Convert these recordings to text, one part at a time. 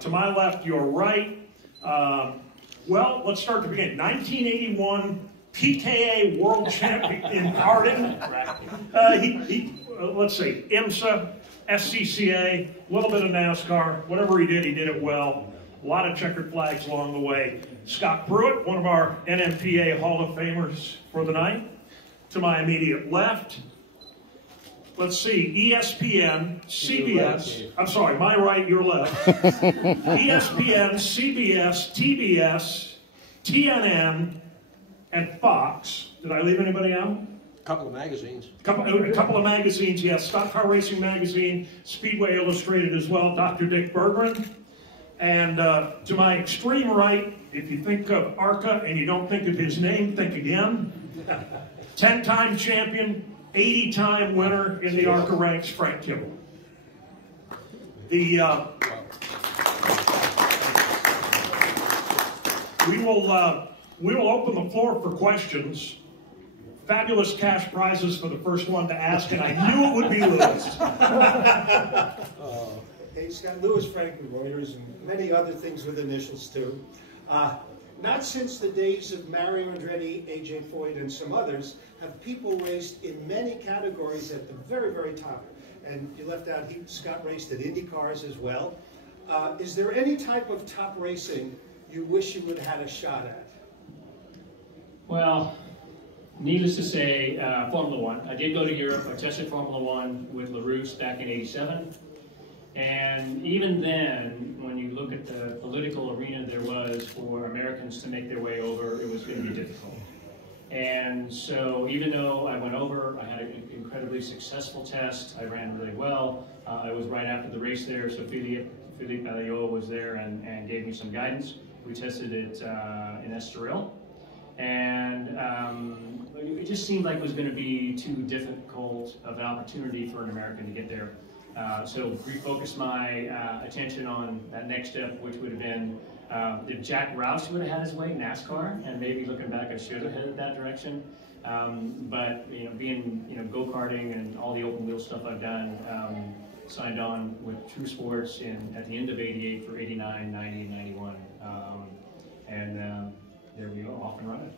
To my left, your right. Well, let's start at the beginning. 1981 PKA World Champion in Arden. Let's see, IMSA, SCCA, a little bit of NASCAR. Whatever he did it well. A lot of checkered flags along the way. Scott Pruett, one of our NMPA Hall of Famers for the night. To my immediate left, let's see, ESPN, CBS, I'm sorry, my right, your left. ESPN, CBS, TBS, TNN, and Fox. Did I leave anybody out? A couple of magazines. A couple of magazines, yes. Stock Car Racing Magazine, Speedway Illustrated as well, Dr. Dick Berggren. And to my extreme right, if you think of ARCA and you don't think of his name, think again. 10-time champion, 80-time winner in the ARCA ranks, Frank Kimmel. We will open the floor for questions. Fabulous cash prizes for the first one to ask, and I knew it would be Lewis. Hey, Scott, Lewis Franklin Reuters and many other things with initials too. Not since the days of Mario Andretti, AJ Foyt, and some others have people raced in many categories at the very, very top. And you left out, Scott raced at Indy cars as well. Is there any type of top racing you wish you would have had a shot at? Well, needless to say, Formula One. I did go to Europe. I tested Formula One with LaRousse back in '87. And even then, when you look at the political arena there was for Americans to make their way over, it was going to be difficult. And so even though I went over, I had an incredibly successful test, I ran really well. I was right after the race there, so Philippe Alliot was there and gave me some guidance. We tested it in Estoril. And it just seemed like it was going to be too difficult of an opportunity for an American to get there. So refocused my attention on that next step, which would have been if Jack Roush would have had his way, NASCAR, and maybe looking back, I should have headed that direction. But being go-karting and all the open wheel stuff I've done, signed on with True Sports at the end of '88 for '89, '90, '91, and there we go, off and running.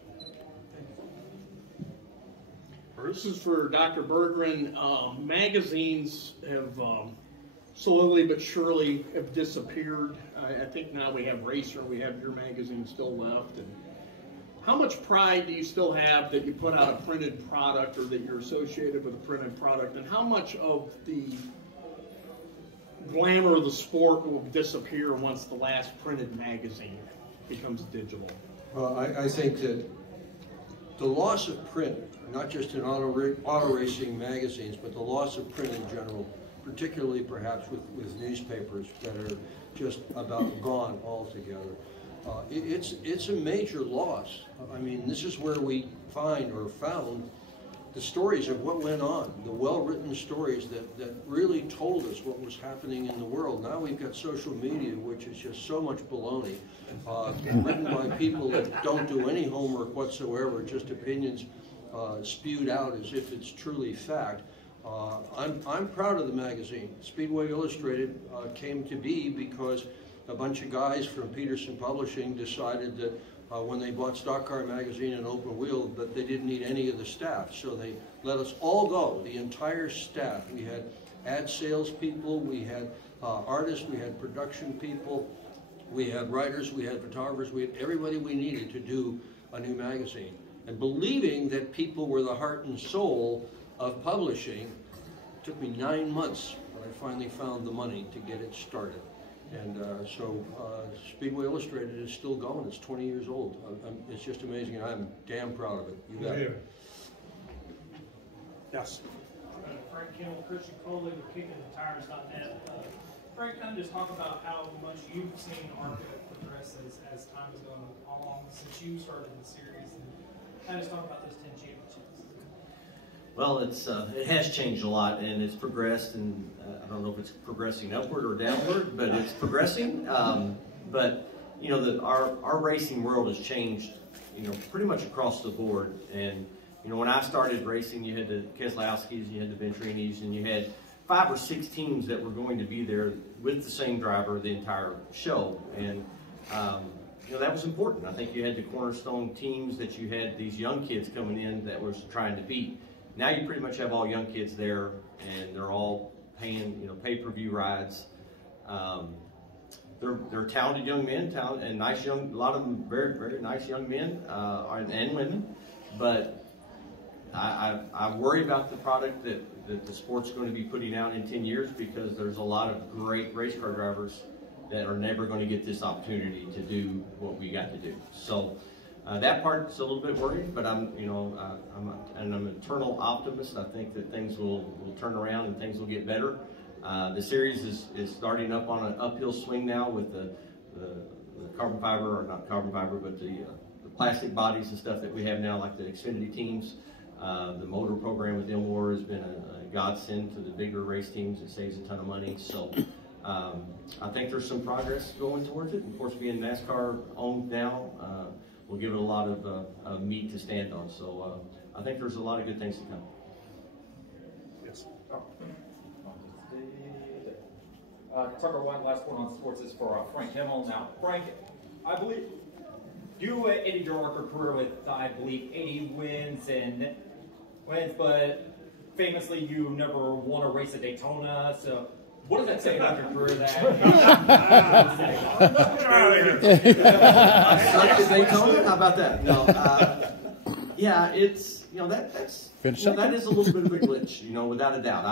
This is for Dr. Berggren. Magazines have slowly but surely have disappeared. I think now we have Racer, we have your magazine still left. And how much pride do you still have that you put out a printed product or that you're associated with a printed product? And how much of the glamour of the sport will disappear once the last printed magazine becomes digital? Well, I think that the loss of print, not just in auto racing magazines, but the loss of print in general, particularly perhaps with newspapers that are just about gone altogether, it's a major loss. I mean, this is where we find or found the stories of what went on, the well-written stories that really told us what was happening in the world. Now we've got social media, which is just so much baloney, written by people that don't do any homework whatsoever, just opinions spewed out as if it's truly fact. I'm proud of the magazine. Speedway Illustrated came to be because a bunch of guys from Peterson Publishing decided that when they bought Stock Car Magazine and Open Wheel that they didn't need any of the staff. So they let us all go, the entire staff. We had ad sales people, we had artists, we had production people, we had writers, we had photographers, we had everybody we needed to do a new magazine. And believing that people were the heart and soul of publishing, it took me 9 months when I finally found the money to get it started. And so Speedway Illustrated is still going. It's 20 years old. It's just amazing, and I'm damn proud of it. You got it. Yes. Frank Kimmel, Christian Coley, they're kicking the tires.net. Frank, kind of just talk about how much you've seen ARCA progress as time has gone along since you started the series, and kind of just talk about those 10 championships. Well, it has changed a lot, and it's progressed, and I don't know if it's progressing upward or downward, but it's progressing. But you know, our racing world has changed, you know, pretty much across the board. And you know, when I started racing, you had the Keselowskis, you had the Ventrinis, and you had 5 or 6 teams that were going to be there with the same driver the entire show. And you know, that was important. I think you had the cornerstone teams that you had these young kids coming in that was trying to beat. Now you pretty much have all young kids there, and they're all paying, you know, pay-per-view rides. They're talented young men, and nice young, a lot of them very, very nice young men and women. But I worry about the product that the sport's going to be putting out in 10 years, because there's a lot of great race car drivers that are never going to get this opportunity to do what we got to do. So. That part's a little bit worrying, but I'm an eternal optimist. I think that things will turn around and things will get better. The series is starting up on an uphill swing now with the carbon fiber, or not carbon fiber, but the plastic bodies and stuff that we have now, like the Xfinity teams. The motor program with Ilmore has been a godsend to the bigger race teams. It saves a ton of money. So I think there's some progress going towards it. Of course, being NASCAR owned now, we'll give it a lot of meat to stand on. So I think there's a lot of good things to come. Yes. Tucker, one last one on sports is for Frank Kimmel. Now, Frank, I believe you ended your ARCA career with, I believe, 80 wins, but famously you never won a race at Daytona. So what does that say about your career? That Daytona? How about that? No, yeah, it's, you know, that's that is a little bit of a glitch, you know, without a doubt.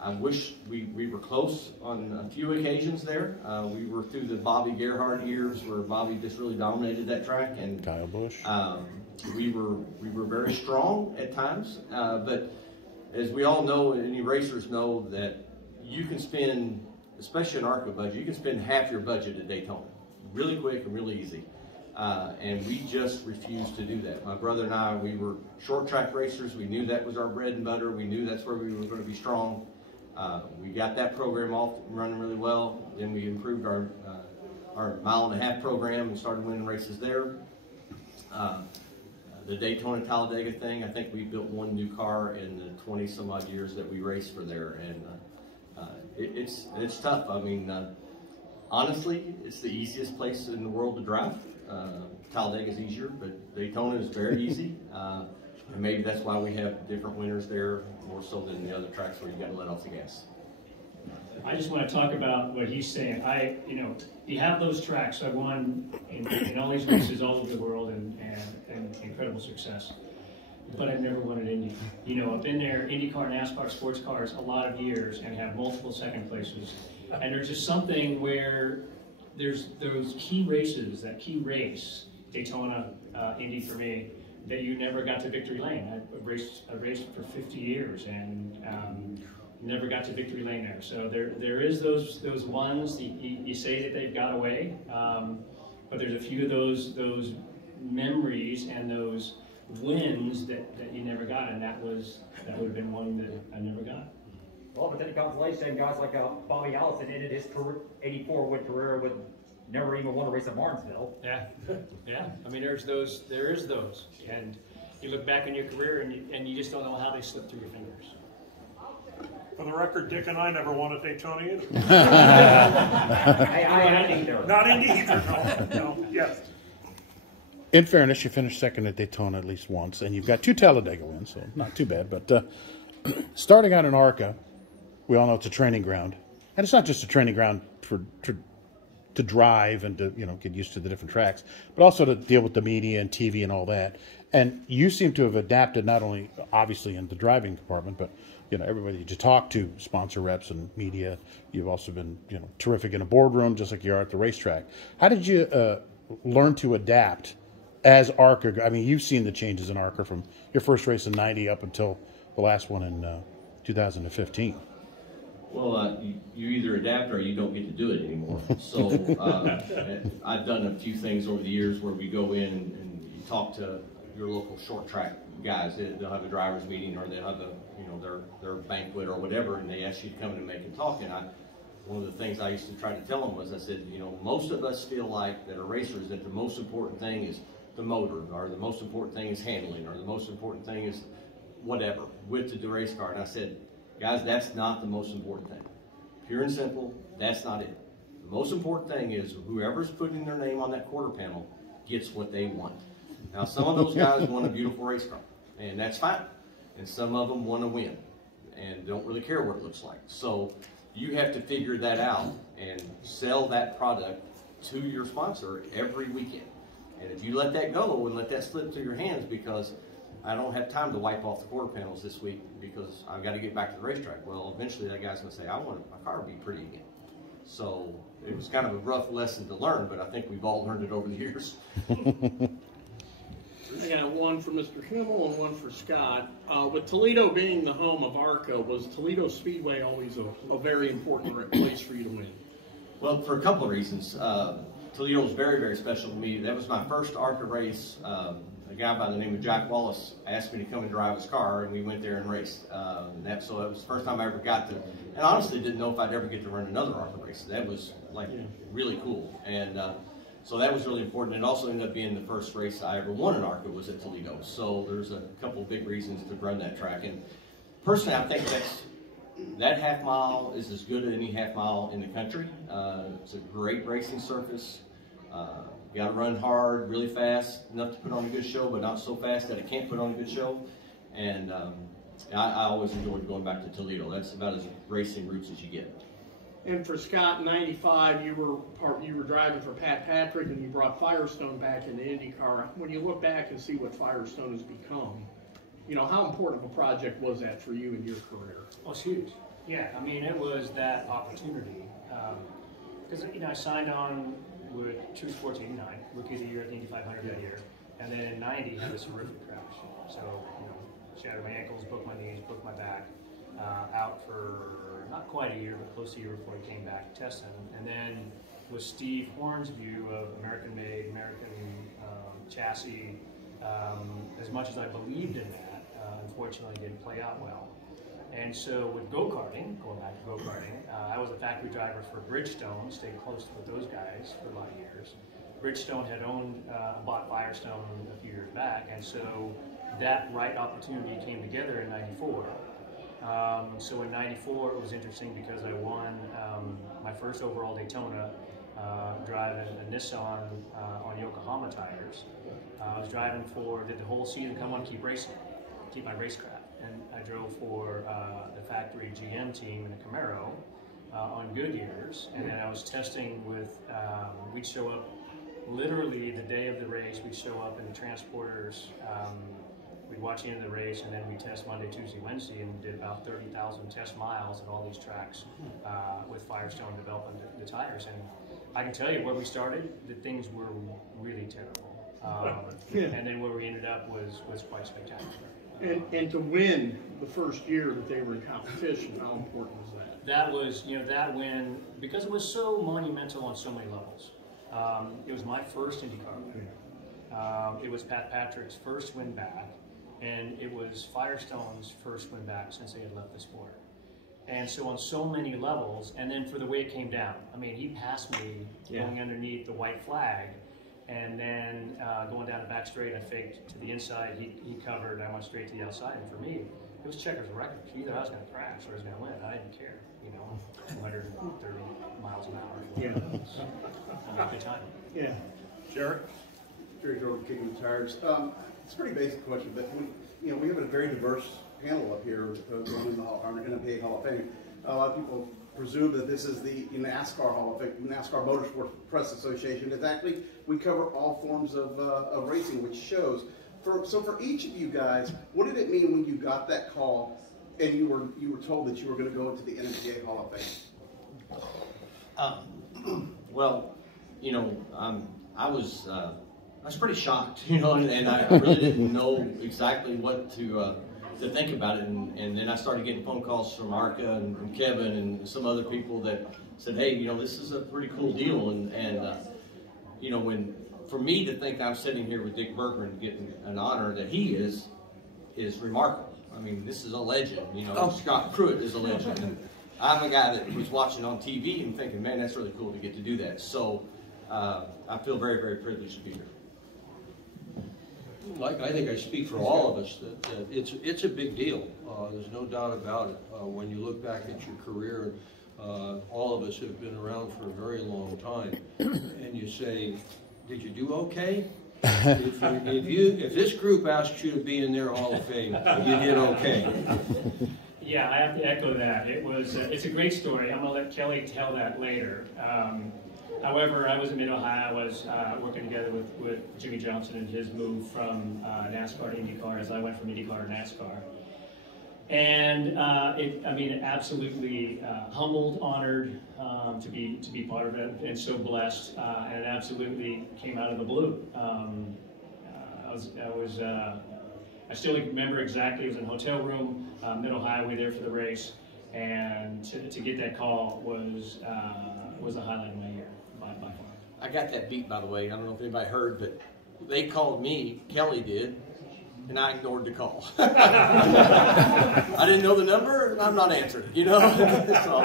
I wish we were close on a few occasions there. We were through the Bobby Gerhard years where Bobby just really dominated that track, and Kyle Busch. We were very strong at times, but as we all know, and any racers know, that you can spend, especially an ARCA budget, you can spend half your budget at Daytona really quick and really easy. And we just refused to do that. My brother and I, we were short track racers. We knew that was our bread and butter. We knew that's where we were going to be strong. We got that program off and running really well. Then we improved our 1.5 mile program and started winning races there. The Daytona Talladega thing, I think we built one new car in the 20 some odd years that we raced for there. And it's tough. I mean, honestly, it's the easiest place in the world to drive. Talladega is easier, but Daytona is very easy. And maybe that's why we have different winners there, more so than the other tracks where you got to let off the gas. I just want to talk about what he's saying. You have those tracks. I've won in all these races all over the world and incredible success. But I've never won at Indy. You know, I've been there, IndyCar, NASCAR, sports cars, a lot of years, and have multiple second places. And there's just something where there's those key races, that key race, Daytona, Indy for me, that you never got to victory lane. I raced for 50 years and never got to victory lane there. So there is those ones, you say that they've got away, but there's a few of those memories and those wins that you never got, and that would have been one that I never got. Well, but then consolation, guys like Bobby Allison ended his 84-win career with never even won a race at Martinsville. Yeah, yeah. I mean, there is those, and you look back on your career and you just don't know how they slip through your fingers. For the record, Dick and I never won at Daytona either. I either. Not Indy either. No. Yes. In fairness, you finished second at Daytona at least once, and you've got 2 Talladega wins, so not too bad. But starting out in ARCA, we all know it's a training ground, and it's not just a training ground to drive and to get used to the different tracks, but also to deal with the media and TV and all that. And you seem to have adapted not only obviously in the driving department, but everybody you talk to, sponsor reps and media. You've also been, terrific in a boardroom, just like you are at the racetrack. How did you learn to adapt as ARCA? I mean, you've seen the changes in ARCA from your first race in '90 up until the last one in 2015. Well, you either adapt or you don't get to do it anymore. So I've done a few things over the years where we go in and you talk to your local short track guys. They'll have a driver's meeting, or they'll have their banquet or whatever, and they ask you to come in and make a talk. And one of the things I used to try to tell them was, I said, most of us feel like that are racers, that the most important thing is the motor, or the most important thing is handling, or the most important thing is whatever, width of the race car. And I said, guys, that's not the most important thing. Pure and simple, that's not it. The most important thing is whoever's putting their name on that quarter panel gets what they want. Now, some of those guys want a beautiful race car, and that's fine. And some of them want to win and don't really care what it looks like. So you have to figure that out and sell that product to your sponsor every weekend. And if you let that go and let that slip through your hands, because I don't have time to wipe off the quarter panels this week because I've got to get back to the racetrack. Well, eventually that guy's going to say, I want my car to be pretty again. So it was kind of a rough lesson to learn, but I think we've all learned it over the years. I got one for Mr. Kimmel and one for Scott. With Toledo being the home of ARCA, was Toledo Speedway always a very important place for you to win? Well, for a couple of reasons. Toledo was very, very special to me. That was my first ARCA race. A guy by the name of Jack Wallace asked me to come and drive his car, and we went there and raced. So it was the first time I ever got to, and honestly didn't know if I'd ever get to run another ARCA race. That was like really cool. And so that was really important. It also ended up being the first race I ever won in ARCA was at Toledo. So there's a couple of big reasons to run that track. And personally, I think that half mile is as good as any half mile in the country. It's a great racing surface. You got to run hard, really fast, enough to put on a good show, but not so fast that it can't put on a good show. And I always enjoyed going back to Toledo. That's about as racing roots as you get. And for Scott, in '95, you were driving for Pat Patrick, and you brought Firestone back into IndyCar. When you look back and see what Firestone has become, how important of a project was that for you in your career? Oh, it's huge. Yeah, I mean, it was that opportunity. Because, I signed on with True Sports '89, Rookie of the Year at the Indy 500 that year. And then in '90, had this horrific crash. So, shattered my ankles, broke my knees, broke my back, out for not quite a year, but close to a year before I came back testing. And then with Steve Horn's view of American-made, American chassis, as much as I believed in that, unfortunately it didn't play out well. And so with go-karting, going back to go-karting, I was a factory driver for Bridgestone, stayed close with those guys for a lot of years. Bridgestone had bought Firestone a few years back, and so that right opportunity came together in '94. So in '94 it was interesting because I won my first overall Daytona driving a Nissan on Yokohama tires. I was driving did the whole season come on, keep racing, keep my racecraft. And I drove for the factory GM team in a Camaro on Goodyears, and then I was testing with, we'd show up literally the day of the race, we'd show up in the transporters, we'd watch the end of the race, and then we'd test Monday, Tuesday, Wednesday, and did about 30,000 test miles at all these tracks with Firestone developing the tires. And I can tell you where we started, the things were really terrible. And then where we ended up was quite spectacular. And to win the first year that they were in competition, how important was that? That was, that win, because it was so monumental on so many levels. It was my first IndyCar win. It was Pat Patrick's first win back, and it was Firestone's first win back since they had left the sport. And so on so many levels, and then for the way it came down, I mean, he passed me going underneath the white flag, and then going down the back straight, I faked to the inside, he covered, I went straight to the outside, and for me, it was checkers record. Either I was going to crash or I was going to win. I didn't care, 230 miles an hour. Yeah. A good time. Yeah. Jared? Jerry Jordan, Kicking the Tires. It's a pretty basic question, but we have a very diverse panel up here running our NMPA Hall of Fame. A lot of people presume that this is the NASCAR Hall of Fame, NASCAR Motorsport Press Association. It's actually, we cover all forms of racing, which shows. So for each of you guys, what did it mean when you got that call and you were told that you were going to go into the NMPA Hall of Fame? Well, you know, I was pretty shocked, you know, and I really didn't know exactly what to think about it, and then I started getting phone calls from ARCA and Kevin and some other people that said, hey, you know, this is a pretty cool deal, and you know, for me to think I'm sitting here with Dick Berggren getting an honor that he is remarkable. I mean, this is a legend, you know. Scott Pruett is a legend, and I'm a guy that was watching on TV and thinking, man, that's really cool to get to do that. So I feel very, very privileged to be here. Like, I think I speak for all of us that it's a big deal. There's no doubt about it. When you look back at your career, all of us have been around for a very long time, and you say, did you do okay? If this group asked you to be in their Hall of Fame, you did okay. Yeah, I have to echo that. It's a great story. I'm going to let Kelly tell that later. However, I was in Mid-Ohio. I was working together with Jimmy Johnson and his move from NASCAR to IndyCar as I went from IndyCar to NASCAR. And it absolutely humbled, honored to be part of it, and so blessed. And it absolutely came out of the blue. I still remember exactly. It was in a hotel room, Mid-Ohio. We were there for the race, and to get that call was a highlight of my year by far. I got that beat, by the way. I don't know if anybody heard, but they called me, Kelly did, and I ignored the call. I didn't know the number, and I'm not answering, you know? So,